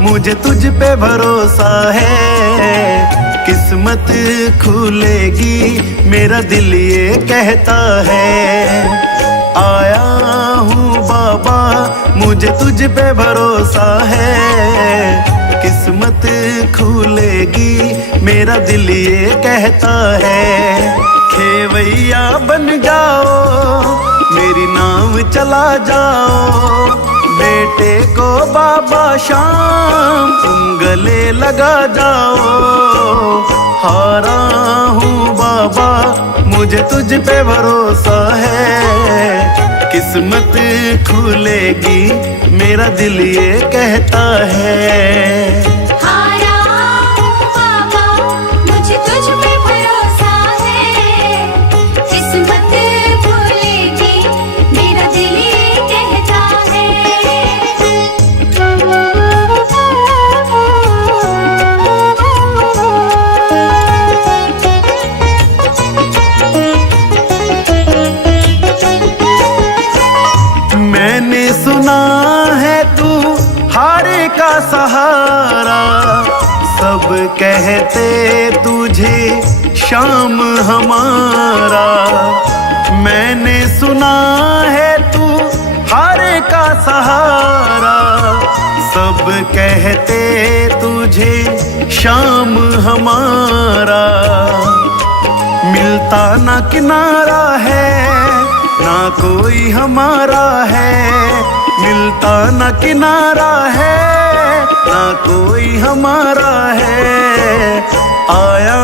मुझे तुझ पे भरोसा है। किस्मत खुलेगी मेरा दिल ये कहता है। आया हूँ बाबा मुझे तुझ पे भरोसा है। किस्मत खुलेगी मेरा दिल ये कहता है। खेवैया बन जाओ मेरी नाव चला जाओ। बेटे को बाबा शाम तुम गले लगा जाओ। हारा हूँ बाबा मुझे तुझ पे भरोसा है। किस्मत खुलेगी मेरा दिल ये कहता है। सुना है तू हारे का सहारा। सब कहते तुझे शाम हमारा। मैंने सुना है तू हारे का सहारा। सब कहते तुझे शाम हमारा। मिलता ना किनारा है ना कोई हमारा है। मिलता ना किनारा है ना कोई हमारा है। आया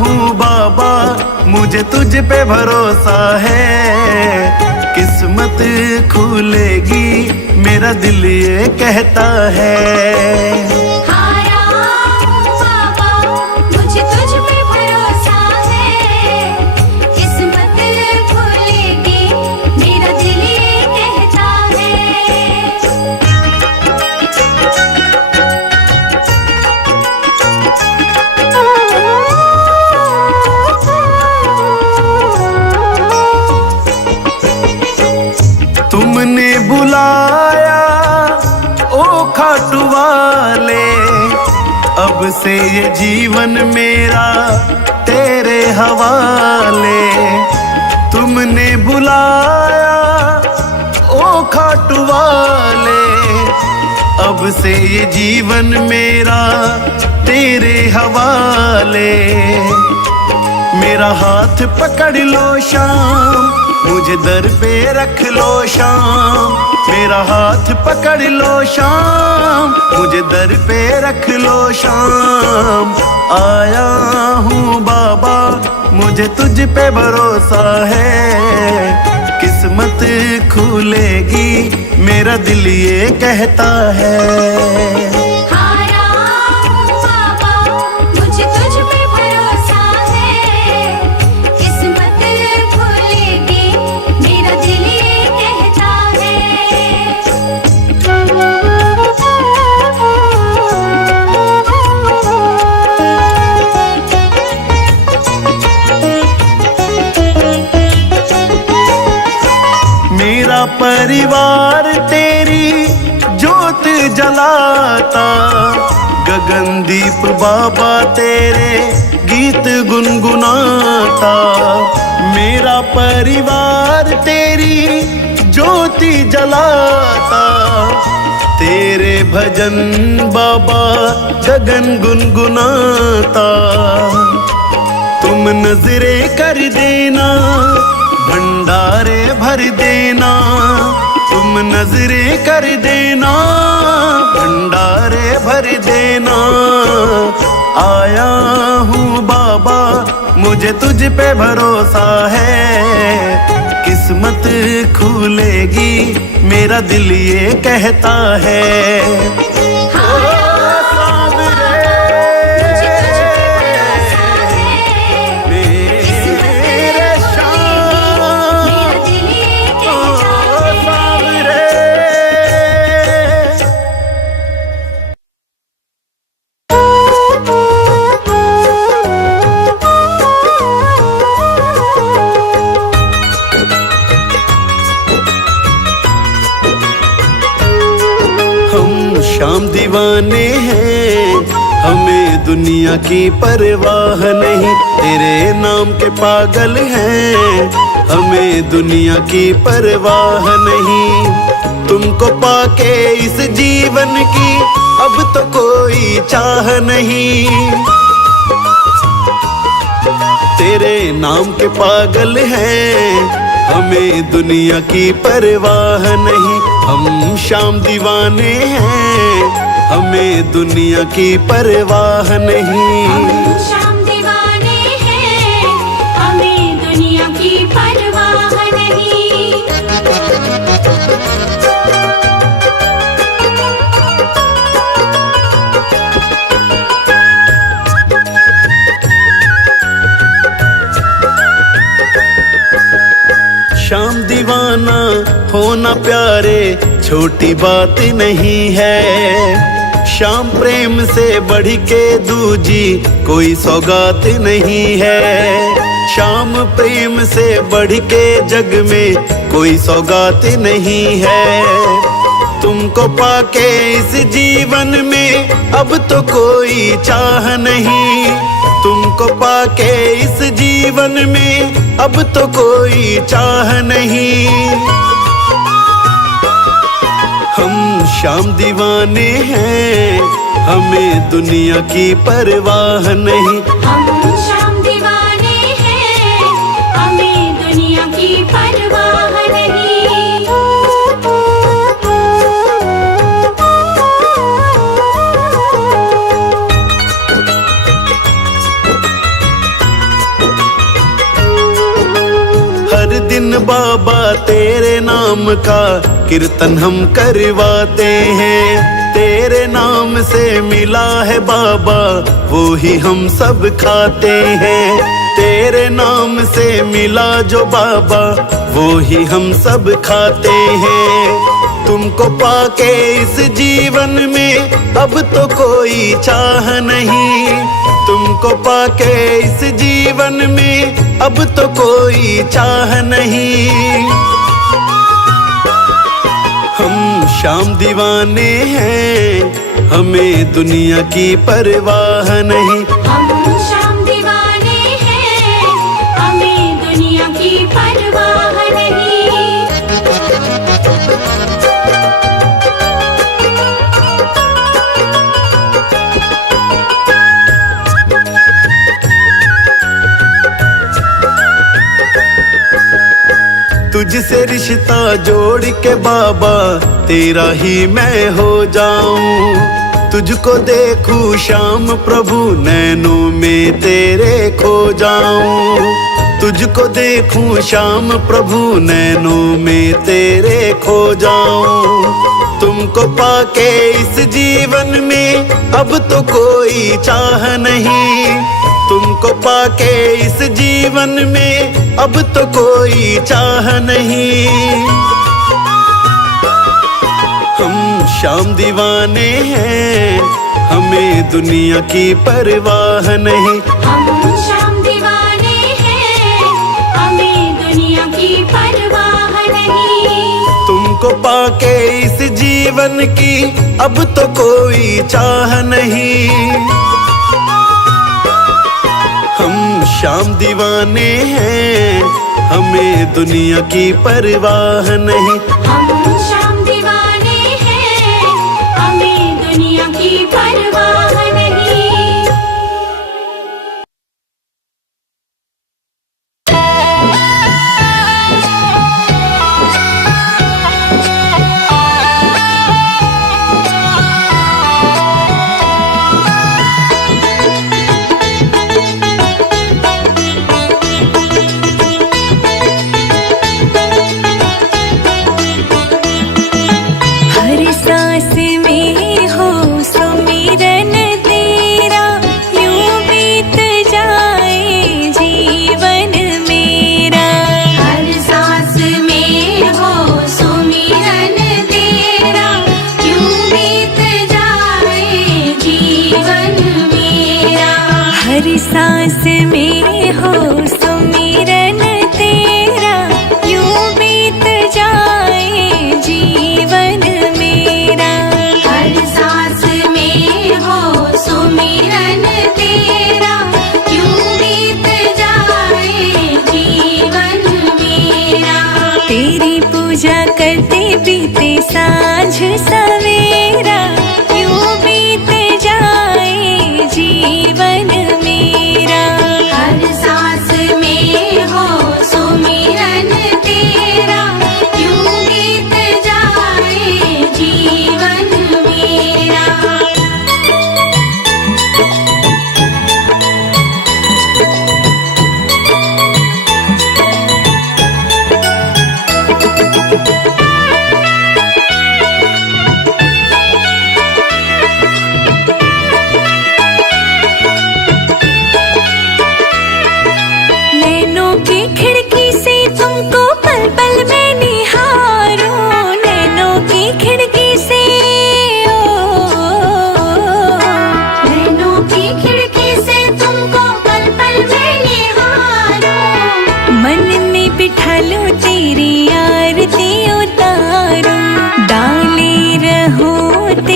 हूँ बाबा मुझे तुझ पे भरोसा है। किस्मत खुलेगी मेरा दिल ये कहता है। तुमने बुलाया ओ खाटू वाले। अब से ये जीवन मेरा तेरे हवाले। तुमने बुलाया ओ खाटू वाले। अब से ये जीवन मेरा तेरे हवाले। मेरा हाथ पकड़ लो शाम मुझे दर पे रख लो शाम। मेरा हाथ पकड़ लो शाम मुझे दर पे रख लो शाम। आया हूँ बाबा मुझे तुझ पे भरोसा है। किस्मत खुलेगी मेरा दिल ये कहता है। मेरा परिवार तेरी जोत जलाता। गगनदीप बाबा तेरे गीत गुनगुनाता। मेरा परिवार तेरी ज्योति जलाता। तेरे भजन बाबा गगन गुनगुनाता। तुम नजरे कर देना भंडारे भर देना। तुम नजरे कर देना भंडारे भर देना। आया हूँ बाबा मुझे तुझ पे भरोसा है। किस्मत खुलेगी मेरा दिल ये कहता है। हम श्याम दीवाने हैं, हमें दुनिया की परवाह नहीं। तेरे नाम के पागल हैं, हमें दुनिया की परवाह नहीं। तुमको पाके इस जीवन की अब तो कोई चाह नहीं। तेरे नाम के पागल हैं, हमें दुनिया की परवाह नहीं। हम श्याम दीवाने हैं, हमें दुनिया की परवाह नहीं। हम श्याम दीवाने हैं, हमें दुनिया की परवाह नहीं। श्याम दीवाना होना प्यारे छोटी बात नहीं है। श्याम प्रेम से बढ़ के दूजी कोई सौगात नहीं है। श्याम प्रेम से बढ़ के जग में कोई सौगात नहीं है। तुमको पाके इस जीवन में अब तो कोई चाह नहीं। तुमको पाके इस जीवन में अब तो कोई चाह नहीं। हम श्याम दीवाने हैं, हमें दुनिया की परवाह नहीं। हम श्याम दीवाने हैं, हमें दुनिया की परवाह नहीं। हर दिन बाबा तेरे नाम का कीर्तन हम करवाते हैं। तेरे नाम से मिला है बाबा वो ही हम सब खाते हैं। तेरे नाम से मिला जो बाबा वो ही हम सब खाते हैं। तुमको पाके इस जीवन में अब तो कोई चाह नहीं। तुमको पाके इस जीवन में अब तो कोई चाह नहीं। हम श्याम दीवाने हैं, हमें दुनिया की परवाह नहीं। हम श्याम दीवाने हैं, हमें दुनिया की परवाह नहीं। तुझसे रिश्ता जोड़ के बाबा तेरा ही मैं हो जाऊं। तुझको देखूं श्याम प्रभु नैनों में तेरे खो जाऊं। तुझको देखूं श्याम प्रभु नैनों में तेरे खो जाऊं। तुमको पाके इस जीवन में अब तो कोई चाह नहीं। तुमको पाके इस जीवन में अब तो कोई चाह नहीं। हम श्याम दीवाने हैं, हमें दुनिया की परवाह नहीं। हम श्याम दीवाने हैं, हमें दुनिया की परवाह नहीं। तुमको पाके इस जीवन की अब तो कोई चाह नहीं। हम श्याम दीवाने हैं, हमें दुनिया की परवाह नहीं। हम श्याम दीवाने हैं, हमें दुनिया की परवाह नहीं। हर सांस में हो सुमिरन तेरा, यूं बीत जाए जीवन मेरा।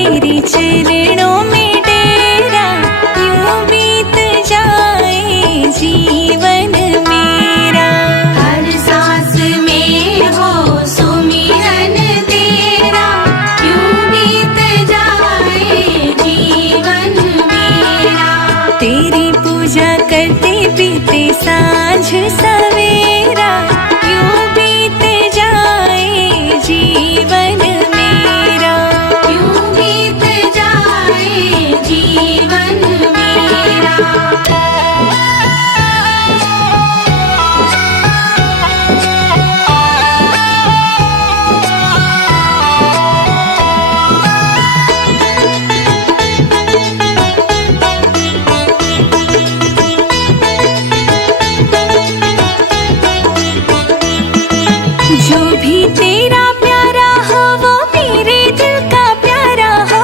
तेरे चरणों में डेरा, यूं बीत जाए जीवन मेरा। हर सांस में हो सुमिरन तेरा, यूं बीत जाए जीवन मेरा। तेरी पूजा करते बीते सांझ सवेरा, यूं बीत जाए जीवन मेरा। यूं बीत जाए जीवन मेरा। जो भी तेरा प्यारा हो वो मेरे दिल का प्यारा हो,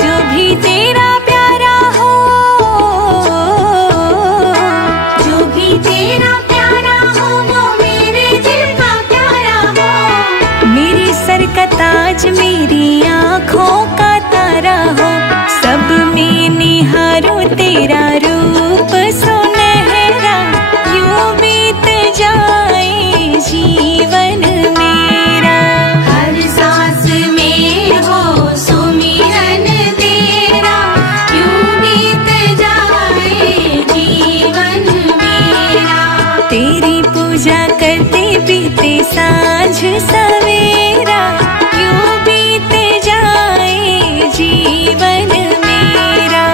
जो भी तेरा प्यारा हो, जो भी तेरा प्यारा हो वो मेरे दिल का प्यारा हो। मेरे सर का ताज मेरी आँखों का तारा हो, सब में निहारो तेरा रूप सुनहरा, यूं बीत जाए जीवन मेरा। हर सांस में हो सुमिरन तेरा, यूं बीत जाए जीवन मेरा। तेरी पूजा करते बीते सांझ सवेरा, यूं बीत जाए जीवन मेरा।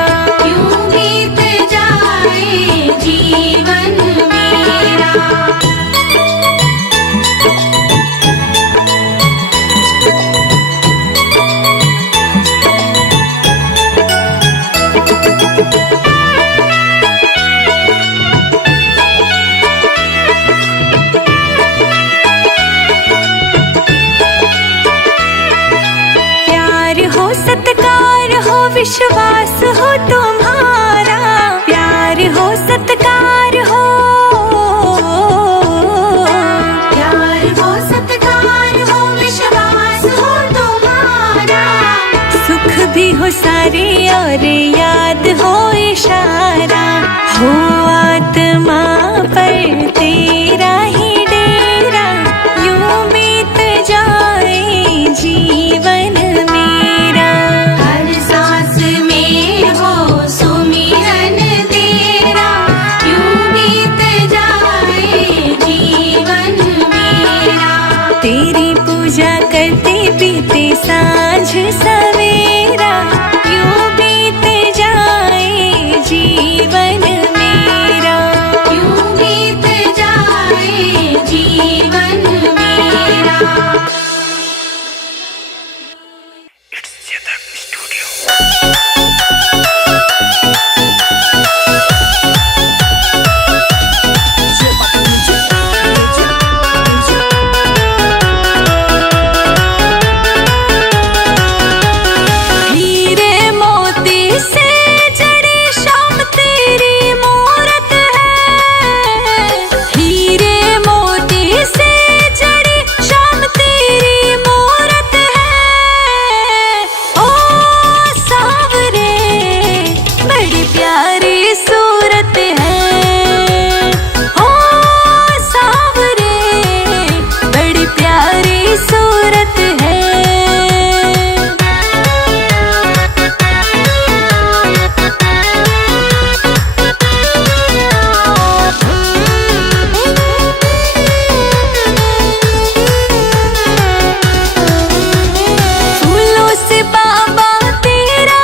यूं बीत जाए जीवन मेरा। प्यार हो सत्कार हो विश्वास हो तुम्हारा, प्यार हो सत्कार हो, प्यार हो सत्कार हो विश्वास हो तुम्हारा। सुख भी हो सारे और याद हो इशारा, हो आत्मा पर तेरा ही डेरा, यूं बीत जाए जीवन मेरा। हर सांस में हो सुमिरन तेरा, यूं बीत जाए जीवन मेरा। तेरी पूजा करते बीते सांझ सवेरा, यूं बीत जाए जीवन मेरा। यूं बीत जाए जीवन मेरा। हीरे मोती से जड़ी शाम तेरी मूरत है, हीरे मोती से जड़ी शाम तेरी मूरत है। ओ सावरे बड़ी प्यारी सूरत है, ओ सावरे बड़ी प्यारी सूरत है। फूलों से बाबा तेरा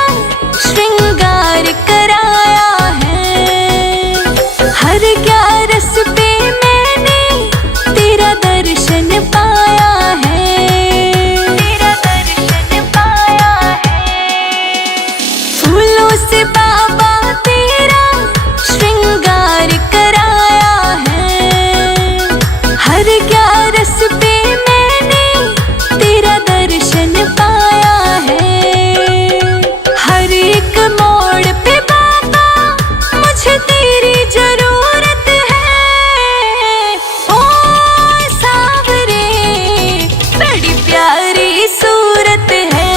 श्रृंगार कराया है, हर ग्यारस पे मैंने तेरा दर्शन पाया है, तेरा दर्शन पाया है। फूलों से बाबा तेरा श्रृंगार कराया है, हर ग्यारस पे मैंने तेरा दर्शन पाया है। हर एक मोड़ पे बाबा मुझे तेरी जरूरत है। ओ सावरे बड़ी प्यारी सूरत है,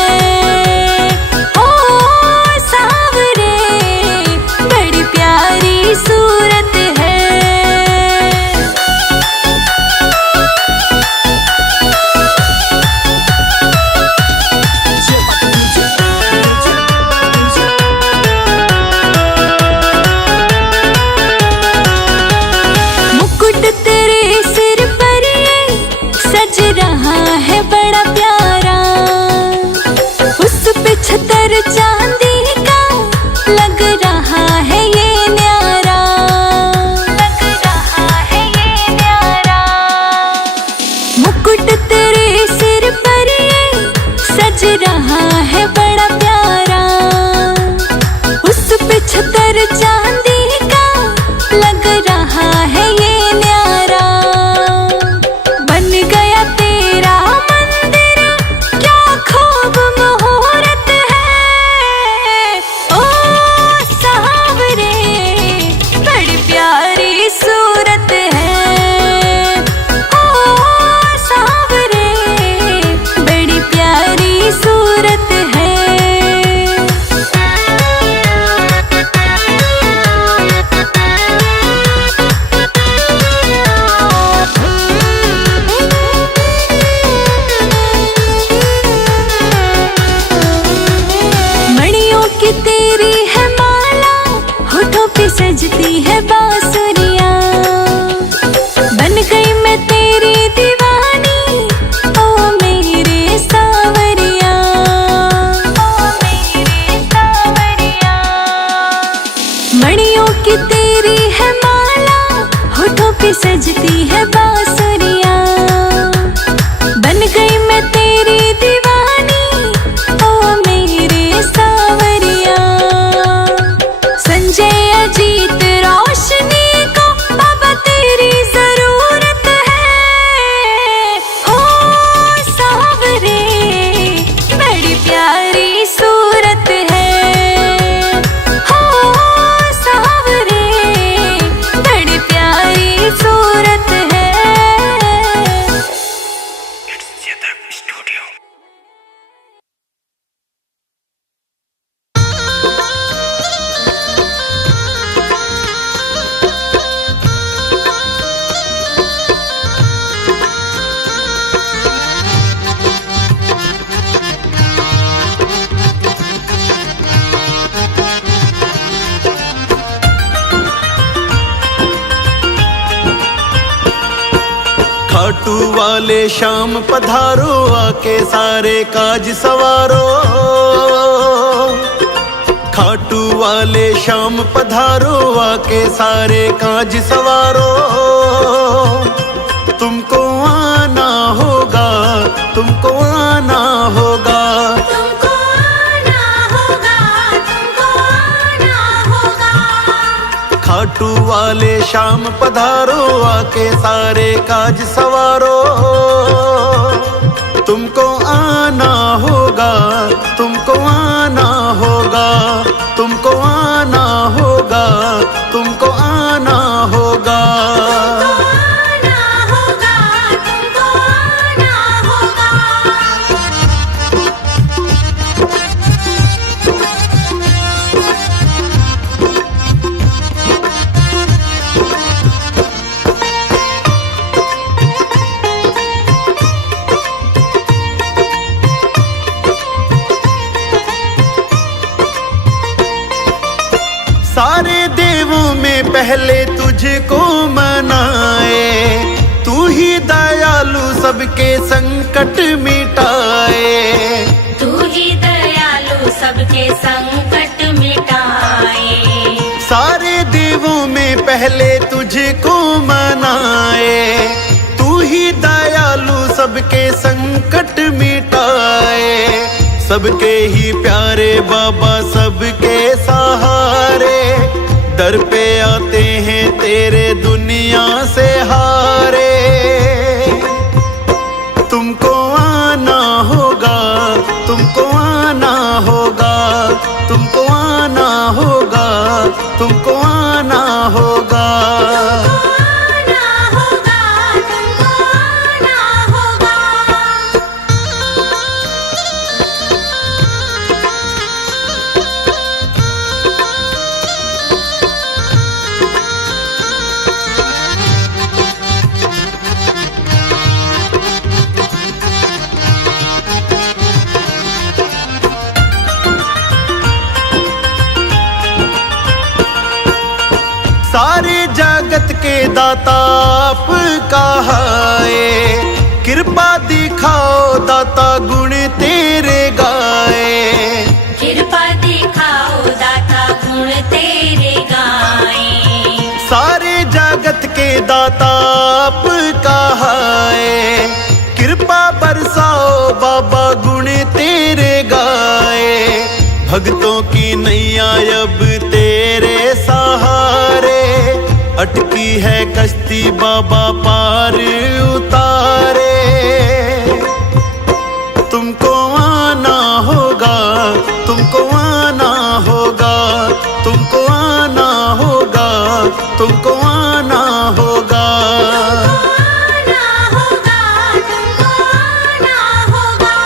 वाले शाम पधारो, आके सारे काज सवारो। खाटू वाले शाम पधारो, आके सारे काज सवारो। तुमको आना होगा, तुमको आना होगा, तुमको आना होगा, तुमको आना होगा। खाटू वाले शाम पधारो, आके सारे काज सवारो। तुमको आना होगा, तुमको आना होगा, तुमको आना होगा, तुमको आना होगा। आना होगा, तुमको आना होगा। सारे देवों में पहले तुझको मनाए, तू ही दयालु सबके संकट मिटाए। तू ही दयालु सबके संकट मिटाए। सारे देवों में पहले तुझको मनाए, तू ही दयालु सबके संकट मिटाए। सबके ही प्यारे बाबा, सबके सहारे, दर पे आते हैं तेरे दुनिया से हारे। तुमको आना होगा, तुमको आना होगा, तुमको आना होगा, तुमको आना होगा। आना होगा, तुमको आना होगा। सारे जगत के दाता आप कहाए, कृपा दिखाओ दाता गुण तेरे गाए। कृपा दिखाओ दाता गुण तेरे गाए। सारे जगत के दाता आप कहाए, कृपा बरसाओ बाबा गुण तेरे गाए। भक्तों की नैया अब तेरे सहारे, अटकी है कश्ती बाबा पार उतारे। तुमको आना होगा, तुमको आना होगा, तुमको आना होगा, तुमको आना होगा। आना होगा, तुमको आना होगा।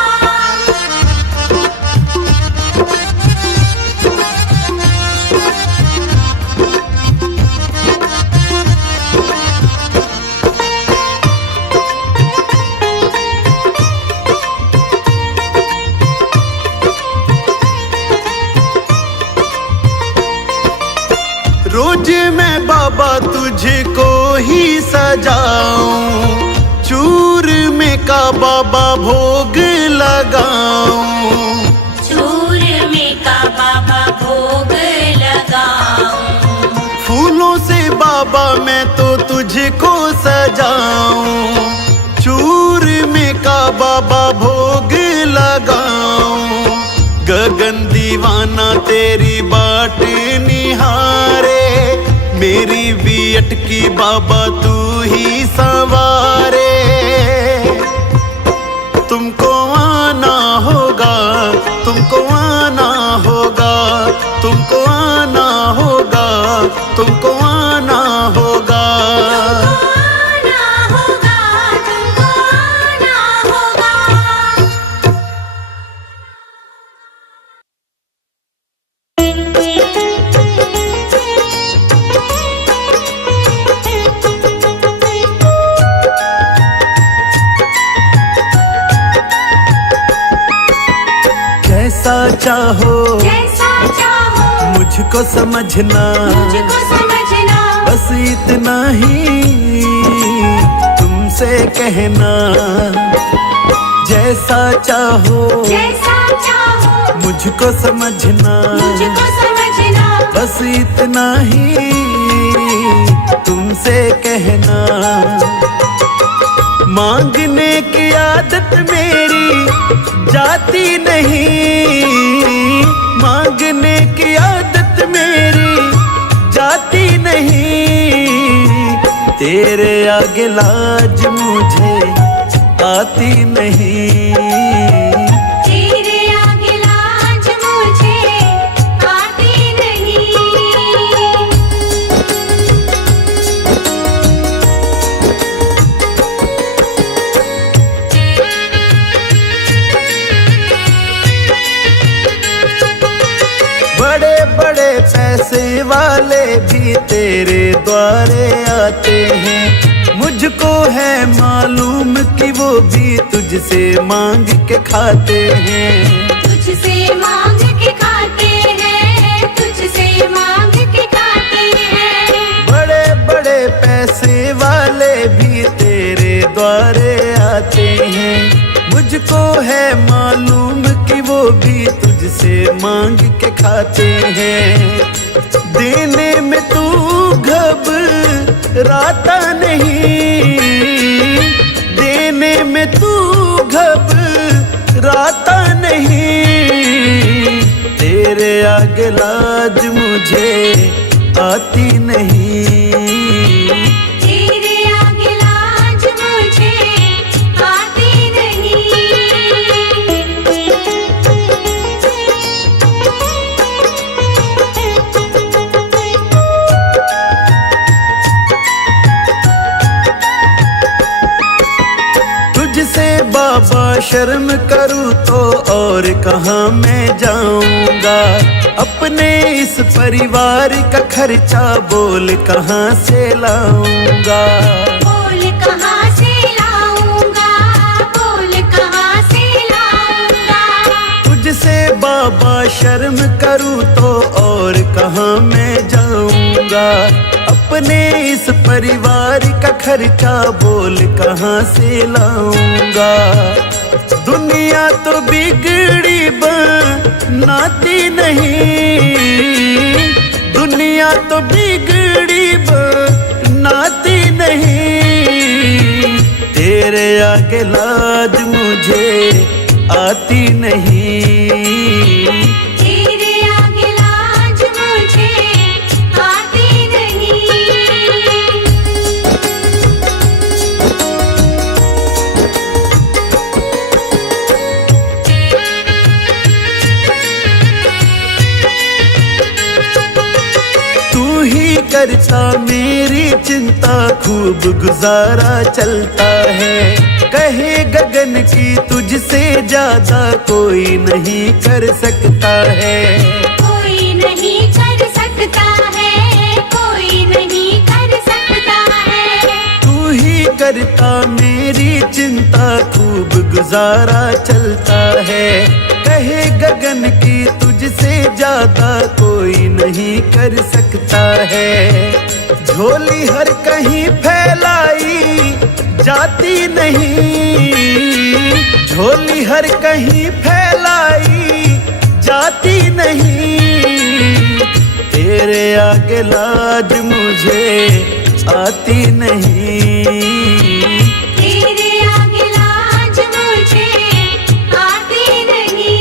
रोज मैं बाबा तुझको ही सजाऊं, चूर में का बाबा भोग लगाऊं। चूर में का बाबा भोग लगाऊं। फूलों से बाबा मैं तो तुझको सजाऊं, चूर में का बाबा भोग लगाऊं। गगन दीवाना तेरी बाट निहारे, मेरी भी अटकी बाबा तू ही संवारे। तुमको आना होगा, तुमको आना होगा, तुमको आना होगा, तुमको आना होगा। आना होगा, तुमको आना होगा। जैसा चाहो जैसा चाहो मुझको समझना, मुझको समझना, बस इतना ही तुमसे कहना, जैसा चाहो जैसा चाहो मुझको समझना, मुझको समझना, बस इतना ही तुमसे कहना। मांगने की आदत मेरी जाती नहीं, मांगने की आदत मेरी जाती नहीं, तेरे आगे लाज मुझे आती नहीं। तेरे आगे लाज मुझे आती नहीं। बड़े बड़े पैसे वाले भी तेरे द्वारे आते हैं, मुझको है मालूम कि वो भी तुझसे मांग के खाते हैं। तुझसे मांग के खाते हैं, तुझसे मांग के खाते हैं। बड़े बड़े पैसे वाले भी तेरे द्वारे आते हैं, मुझको है मालूम कि वो भी तुझसे मांग के खाते हैं। देने में तू घबराता नहीं, देने में तू घबराता नहीं, तेरे आगे लाज मुझे आती नहीं। तेरे आगे लाज मुझे आती नहीं। तुझसे बाबा शर्म करूँ तो और कहाँ मैं जाऊंगा, अपने इस परिवार का खर्चा बोल कहाँ से लाऊंगा। बोल कहाँ से लाऊंगा, बोल कहाँ से लाऊंगा। तुझसे बाबा शर्म करूँ तो और कहाँ मैं जाऊंगा, अपने इस परिवार का खर्चा बोल कहाँ से लाऊंगा। दुनिया तो बिगड़ी बनाती नहीं, दुनिया तो बिगड़ी बनाती नहीं, तेरे आगे लाज मुझे आती नहीं। तेरे आगे लाज मुझे आती नहीं। तू ही करता मेरी चिंता, खूब गुजारा चलता है, कहे गगन की तुझसे ज्यादा कोई नहीं कर सकता है। कोई नहीं कर सकता है, कोई नहीं कर सकता है। तू ही करता मेरी चिंता, खूब गुजारा चलता है, कहे गगन की तुझसे ज्यादा कोई नहीं कर सकता है। झोली हर कहीं फैलाई जाती नहीं, झोली हर कहीं फैलाई जाती नहीं, तेरे आगे लाज मुझे आती नहीं। तेरे आगे लाज मुझे आती नहीं।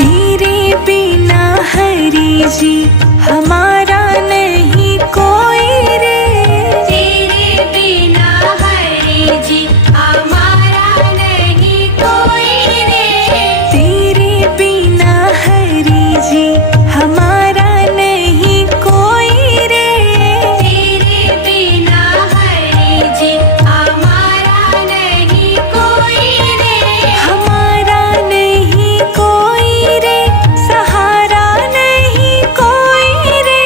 तेरे बिना हरि जी हमारा नहीं कोई रे, तेरे बिना हरि जी हमारा नहीं कोई रे। तेरे बिना हरि जी हमारा नहीं कोई रे, तेरे बिना हरि जी हमारा नहीं कोई रे। हमारा नहीं कोई रे, सहारा नहीं कोई रे,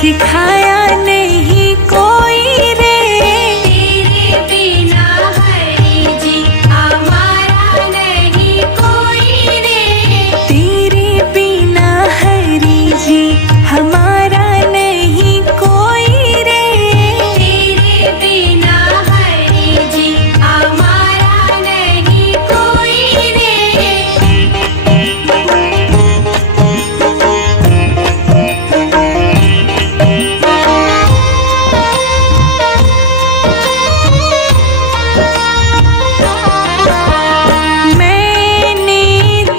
सिखाया नहीं कोई रे। तेरे बिना हरि जी हमारा नहीं कोई रे। तेरे बिना हरि जी हमारा नहीं कोई रे। तेरे बिना हरि जी हमारा नहीं कोई रे। मैंने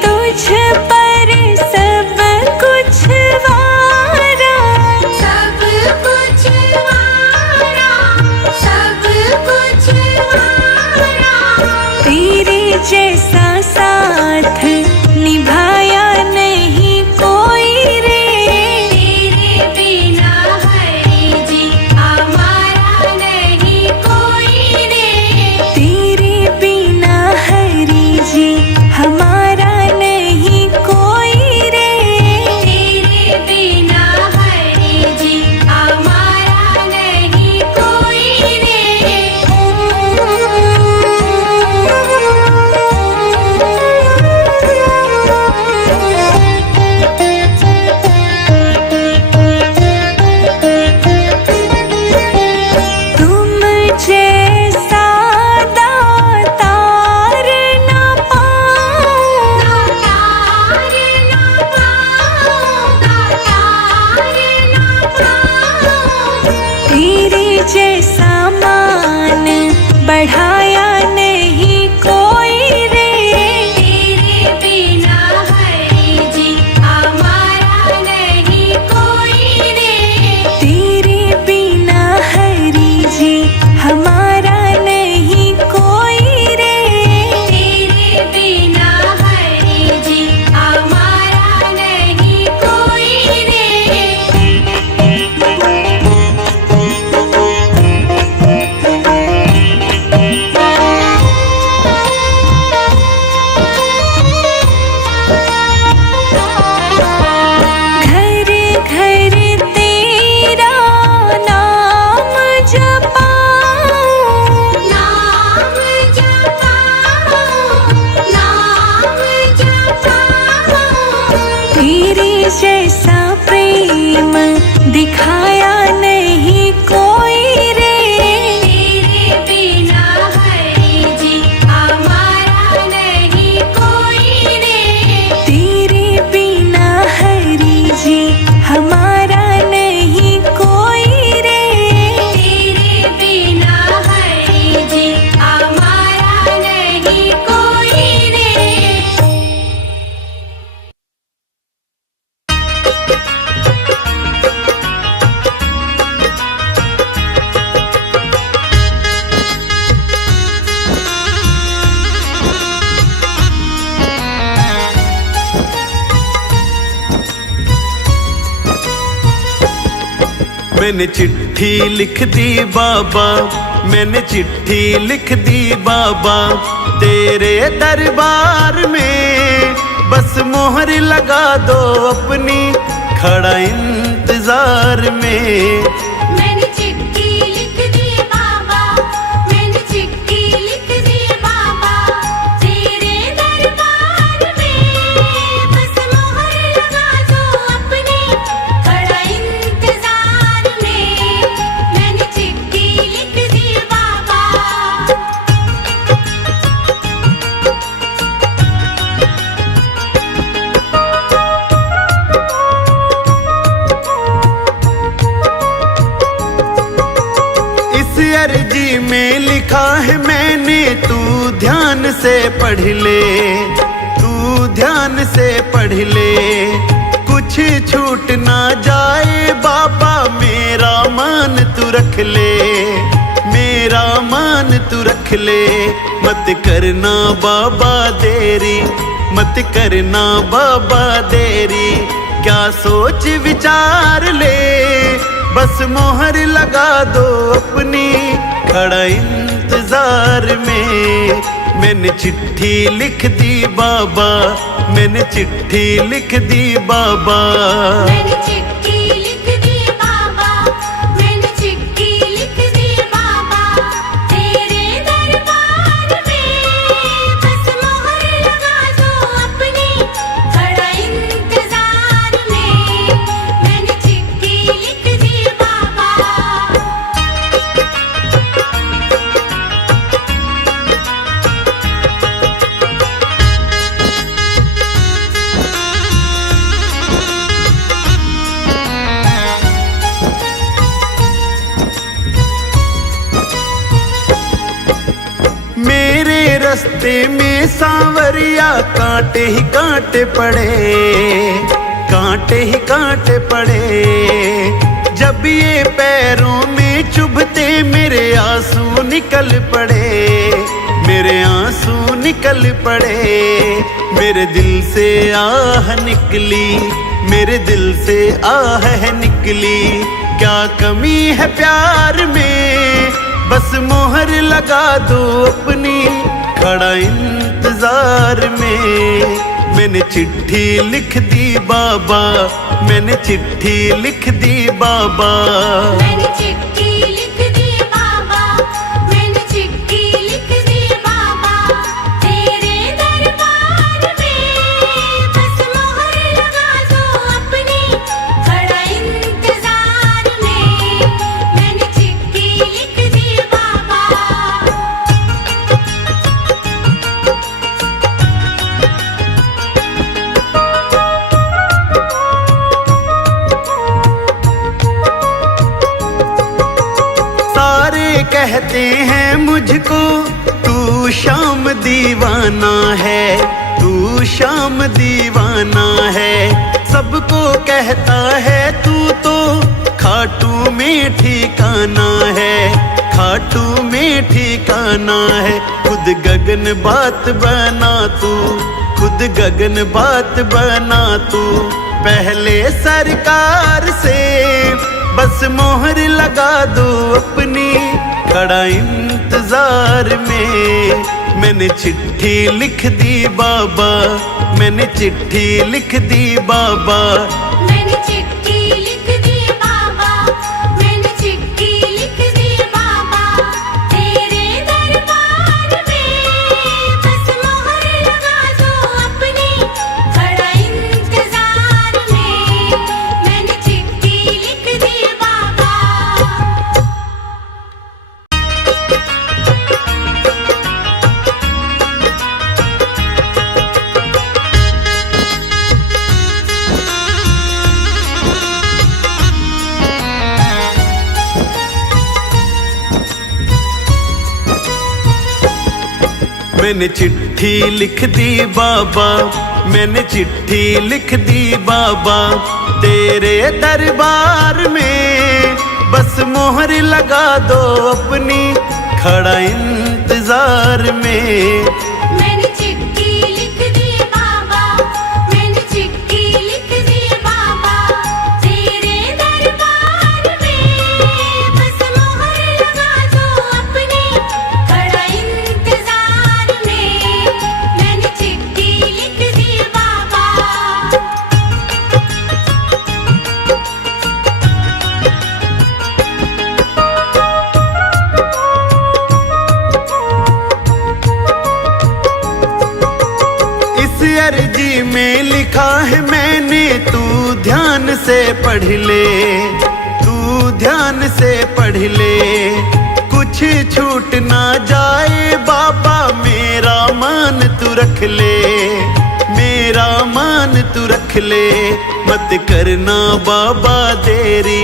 तुझ पर सब कुछ वारा। सब कुछ वारा, सब कुछ वारा। तेरे जैसा साथ निभाया नहीं कोई रे। तेरे बिना हरि जी हमारा नहीं कोई रे। तेरे बिना हरि जी हमारा नहीं कोई रे। तेरे बिना हरि जी हमारा नहीं कोई रे। तुम जैसा दातार न पाऊं। दातार ना पाऊं, दातार ना पाऊं। तेरे जैसा मान बढ़ाया नहीं कोई रे। तेरे बिना हरि जी हमारा नहीं कोई रे। तेरे बिना हरि जी हमारा नहीं कोई रे। तेरे बिना हरि जी हमारा नहीं कोई रे। घर घर तेरा नाम जपाऊं। नाम जपाऊं, नाम जपाऊं। तेरे जैसा प्रेम दिखाया नहीं कोई रे। तेरे बिना हरि जी हमारा नहीं कोई रे। तेरे बिना हरि जी हमारा नहीं कोई रे। तेरे बिना हरि जी हमारा नहीं कोई रे। मैंने चिट्ठी लिख दी बाबा, मैंने चिट्ठी लिख दी बाबा तेरे दरबार में। बस मोहर लगा दो अपनी, खड़ा इंतजार में। मैंने चिट्ठी लिख दी बाबा, मैंने चिट्ठी लिख दी बाबा तेरे दरबार में। बस मोहर लगा दो अपनी, खड़ा इंतजार में। मैंने चिट्ठी लिख दी बाबा। अर्जी में लिखा है मैंने, तू ध्यान से पढ़ ले, तू ध्यान से पढ़ ले। कुछ छूट ना जाए बाबा, मेरा मान तू रख ले, मेरा मान तू रख ले। मत करना बाबा देरी, मत करना बाबा देरी। क्या सोच विचार ले, बस मोहर लगा दो अपनी, खड़ा इंतजार में। मैंने चिट्ठी लिख दी बाबा, मैंने चिट्ठी लिख दी बाबा। मैंने चिट्ठी लिख दी बाबा। रास्ते में सांवरिया कांटे ही कांटे पड़े, कांटे ही कांटे पड़े। जब ये पैरों में चुभते मेरे आंसू निकल पड़े, मेरे आंसू निकल पड़े। मेरे दिल से आह निकली, मेरे दिल से आह निकली। क्या कमी है प्यार में, बस मोहर लगा दो अपनी, खड़ा इंतजार में। मैंने चिट्ठी लिख दी बाबा, मैंने चिट्ठी लिख दी बाबा। मैंने चिट्ठी लिख दी बाबा, मैंने चिट्ठी लिख दी बाबा। तेरे दरबार में बस मोहर लगा दो अपनी, खड़ा इंतजार में। मैंने चिट्ठी लिख दी बाबा। सारे कहते हैं मुझको तू शाम दीवाना है, तू शाम दीवाना है। सबको कहता है तू तो खाटू में ठिकाना है, खाटू में ठिकाना है। खुद गगन बात बना तू, खुद गगन बात बना तू। पहले सरकार से बस मोहर लगा दो अपनी, खड़ा इंतजार में। मैंने चिट्ठी लिख दी बाबा, मैंने चिट्ठी लिख दी बाबा। मैंने चिट्ठी लिख दी बाबा, मैंने चिट्ठी लिख दी बाबा। तेरे दरबार में बस मोहर लगा दो अपनी, खड़ा इंतजार में। मैंने चिट्ठी लिख दी बाबा। मैंने चिट्ठी लिख दी बाबा, मैंने चिट्ठी लिख दी बाबा। तेरे दरबार में बस मोहर लगा दो अपनी, खड़ा इंतजार में। मैंने चिट्ठी लिख दी बाबा, मैंने चिट्ठी लिख दी बाबा। तेरे दरबार में बस मोहर लगा दो अपनी, खड़ा इंतजार में। मैंने चिट्ठी लिख दी बाबा। इस अर्जी में लिखा है मैंने, तू ध्यान से पढ़ ले, तू ध्यान से पढ़ ले। कुछ छूट ना जाए बाबा, मेरा मान तू रख ले, मेरा मान तू रख ले। मत करना बाबा देरी,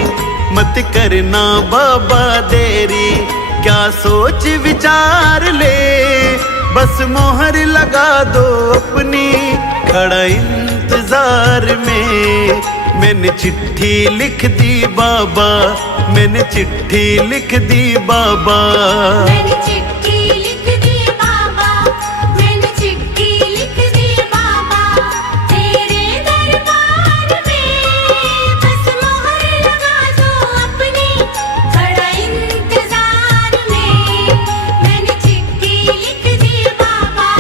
मत करना बाबा देरी। क्या सोच विचार ले, बस मोहर लगा दो अपनी, खड़ा इंतजार में। मैंने चिट्ठी लिख दी बाबा, मैंने चिट्ठी लिख दी बाबा। मैंने चिट्ठी लिख दी बाबा, मैंने चिट्ठी लिख दी बाबा। तेरे दरबार में बस मोहर लगा दो अपनी, खड़ा इंतजार में। मैंने चिट्ठी लिख दी बाबा।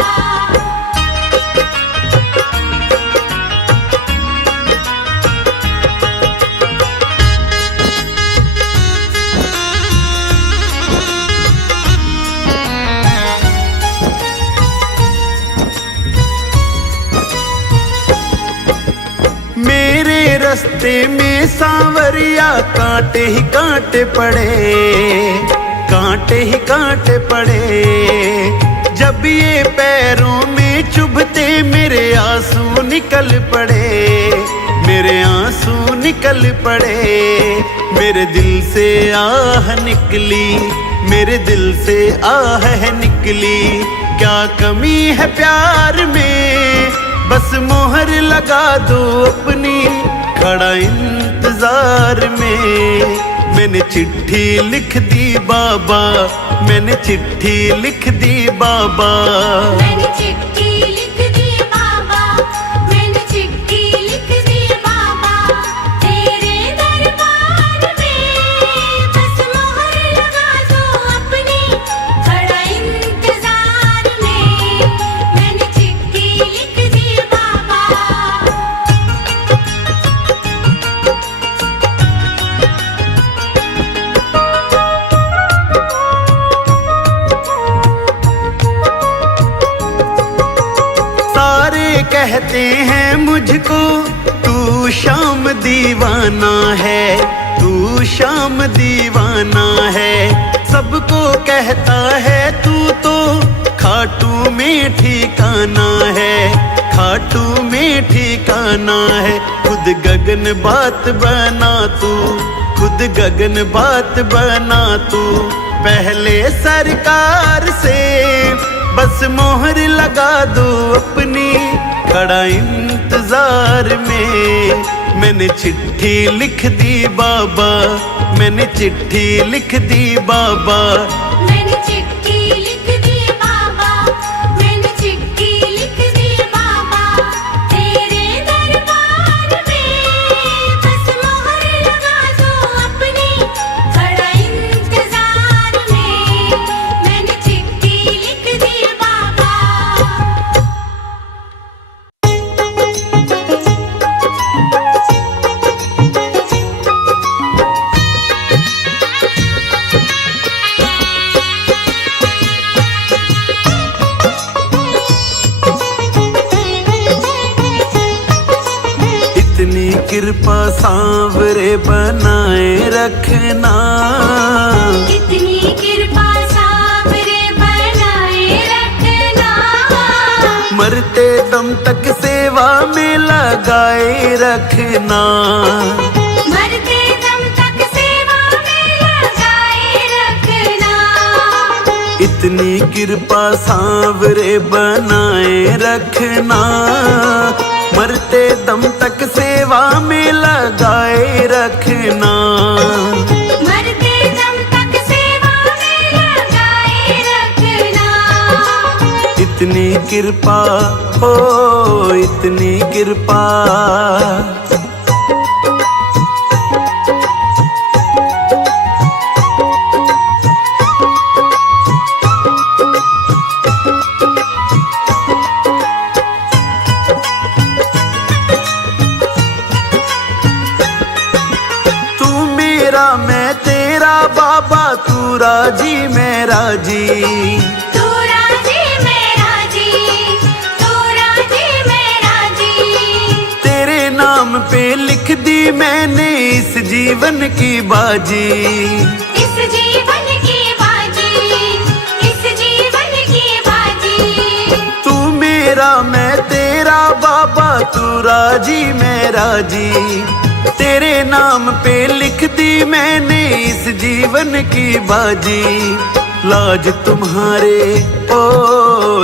मेरे रास्ते में सांवरिया कांटे ही कांटे पड़े, कांटे ही कांटे पड़े। जब ये पैरों में चुभते मेरे आंसू निकल पड़े, मेरे आंसू निकल पड़े। मेरे दिल से आह निकली, मेरे दिल से आह निकली। क्या कमी है प्यार में, बस मोहर लगा दो अपनी, खड़ा इंतजार में। मैंने चिट्ठी लिख दी बाबा, मैंने चिट्ठी लिख दी बाबा, मैंने चिट्ठी लिख दी बाबा, मैंने चिट्ठी लिख दी बाबा, तेरे दरबार में बस मोहर लगा दो अपनी, खड़ा इंतजार में। मैंने चिट्ठी लिख दी बाबा। कहते हैं मुझको तू शाम दीवाना है, तू शाम दीवाना है। सबको कहता है तू तो खाटू में ठिकाना है, खाटू में ठिकाना है। खुद गगन बात बना तू, खुद गगन बात बना तू। पहले सरकार से बस मोहर लगा दो अपनी, खड़ा इंतजार में। मैंने चिट्ठी लिख दी बाबा, मैंने चिट्ठी लिख दी बाबा, मैंने चिट्ठी लिख दी बाबा, मैंने चिट्ठी लिख दी बाबा, तेरे दरबार में बस मोहर लगा दो अपनी, खड़ा इंतजार में। मैंने चिट्ठी लिख दी बाबा। इतनी कृपा सांवरे बनाए रखना, इतनी कृपा सांवरे बनाए रखना, मरते दम तक सेवा में लगाए रखना, मरते दम तक सेवा में लगाए रखना। इतनी कृपा सांवरे बनाए रखना, मरते दम तक सेवा में लगाए रखना। मरते दम तक सेवा में लगाए रखना। इतनी कृपा हो, इतनी कृपा। मैं तेरा बाबा, तू राजी मैं राजी, तू राजी मैं राजी, तू राजी मैं राजी। तेरे नाम पे लिख दी मैंने इस जीवन की बाजी, इस जीवन की बाजी, इस जीवन की बाजी। तू मेरा मैं तेरा बाबा, तू राजी मैं राजी। तेरे नाम पे लिख दी मैंने इस जीवन की बाजी। लाज तुम्हारे ओ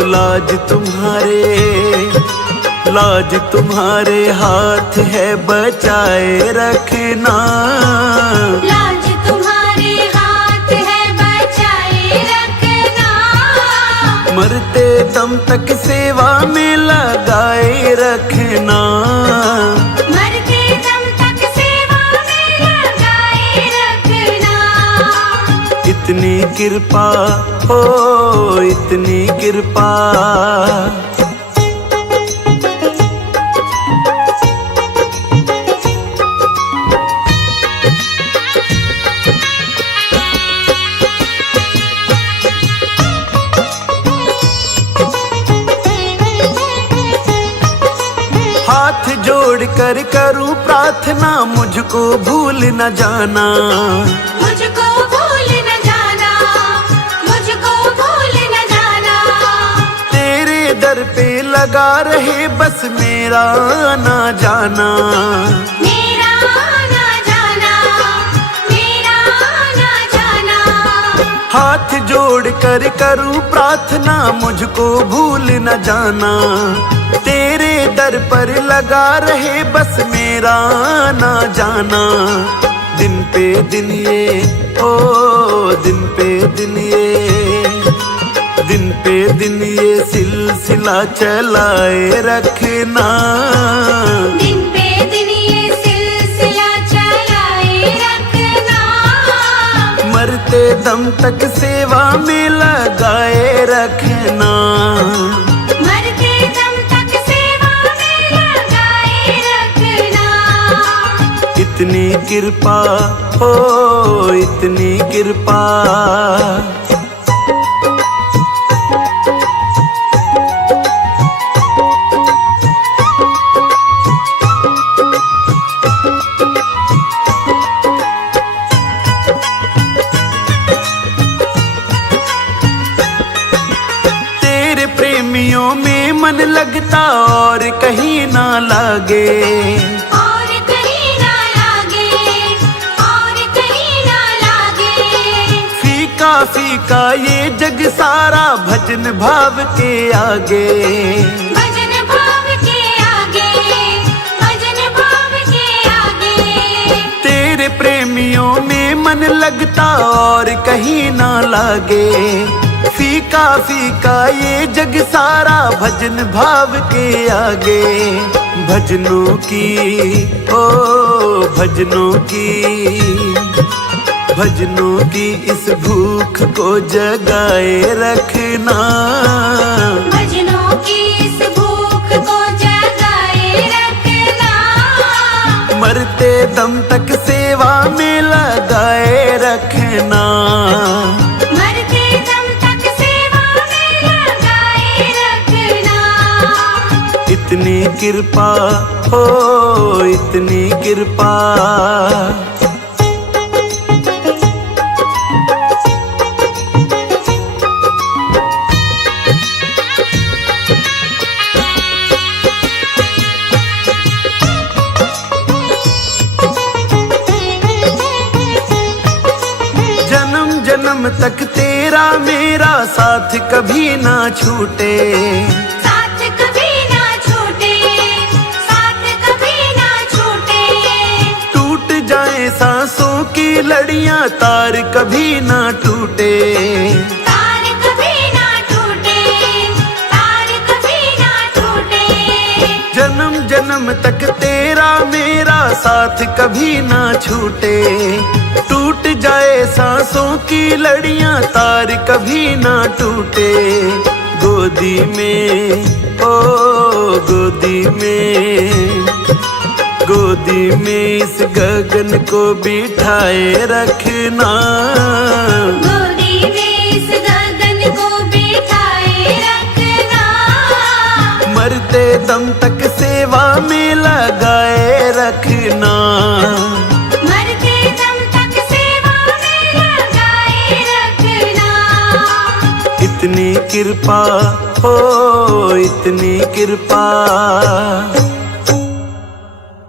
लाज तुम्हारे, लाज तुम्हारे हाथ है बचाए रखना, लाज तुम्हारे हाथ है बचाए रखना। मरते दम तक सेवा में लगाए रखना, मरते दम तक सेवा में लगाए रखना। इतनी कृपा हो, इतनी कृपा। हाथ जोड़ कर करूं प्रार्थना, मुझको भूल न जाना, मुझको भूल न जाना, मुझको भूल न जाना। तेरे दर पे लगा रहे बस मेरा ना जाना, मेरा ना जाना, मेरा ना जाना। हाथ जोड़ कर करूं प्रार्थना, मुझको भूल न जाना। तेरे दर पर लगा रहे बस मेरा ना जाना। दिन पे दिन ये ओ दिन पे दिन ये, दिन पे दिन ये सिलसिला चलाए रखना। दिन पे दिन ये सिलसिला चलाए रखना। मरते दम तक सेवा में लगाए रखना। मरते दम तक सेवा में लगाए रखना। इतनी कृपा हो इतनी कृपा। प्रेमियों में मन लगता और कहीं ना लागे, और कहीं ना लागे, और कहीं ना लागे। फीका फीका ये जग सारा भजन भाव के आगे। भजन भाव के आगे, भजन भाव के आगे। तेरे प्रेमियों में मन लगता और कहीं ना लागे। फीका फीका ये जग सारा भजन भाव के आगे। भजनों की ओ भजनों की, भजनों की इस भूख को जगाए रखना। भजनों की इस भूख को जगाए रखना। मरते दम तक सेवा में लगाए रखना। इतनी कृपा हो इतनी कृपा। जन्म जन्म तक तेरा मेरा साथ कभी ना छूटे। सांसों की लड़ियां तार कभी ना टूटे। तार कभी ना टूटे, तार कभी ना टूटे। जन्म जन्म तक तेरा मेरा साथ कभी ना छूटे। टूट जाए सांसों की लड़ियां तार कभी ना टूटे। गोदी में ओ गोदी में, गोदी में इस गगन को बिठाए रखना। गोदी में इस गगन को बिठाए रखना। मरते दम तक सेवा में लगाए रखना। मरते दम तक सेवा में लगाए रखना। इतनी कृपा हो इतनी कृपा।